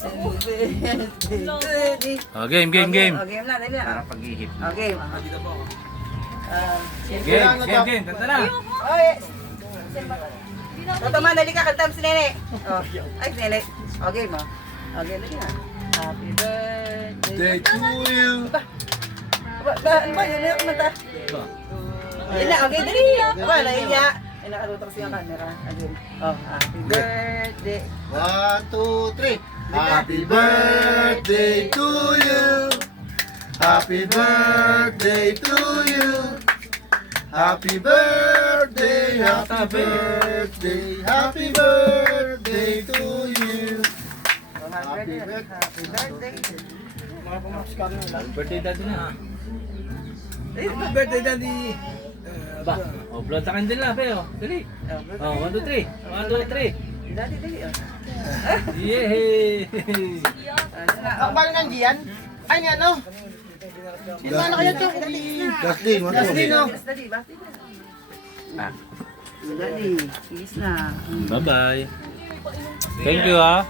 Oh, game. Game na, dali na. Para pag-ihip. Okay. Game. Kanta na. Oy. Toto man, dali ka, kantam si Nene. Oh, ay, si Nene. Okay mo. Okay, dali na. Happy birthday Day to you. Ano ba, yun na yung kumanta. Ayun na, okay, dali. Aba, naiya. Ay, nakatutok siya ang camera. Ayun. Oh, happy birthday. 1, 2, 3. Happy birthday to you. Happy birthday to you. Happy birthday, happy birthday, happy birthday to you. Oh, happy birthday. Happy birthday. Birthday daddy na. Happy birthday, Daddy! Ba, oh, blood sa kandila, pe, oh. Dali. Oh, 1, 2, 3. 1, 2, 3. Dali, dali. Oh. Yay! Ang bala ng Gian? Ay, nga, no? Sino na kaya ito? Dustin, what Dali, no? is Dali, basti na. Ah. Dali, peace na. Bye-bye. Thank you, ah.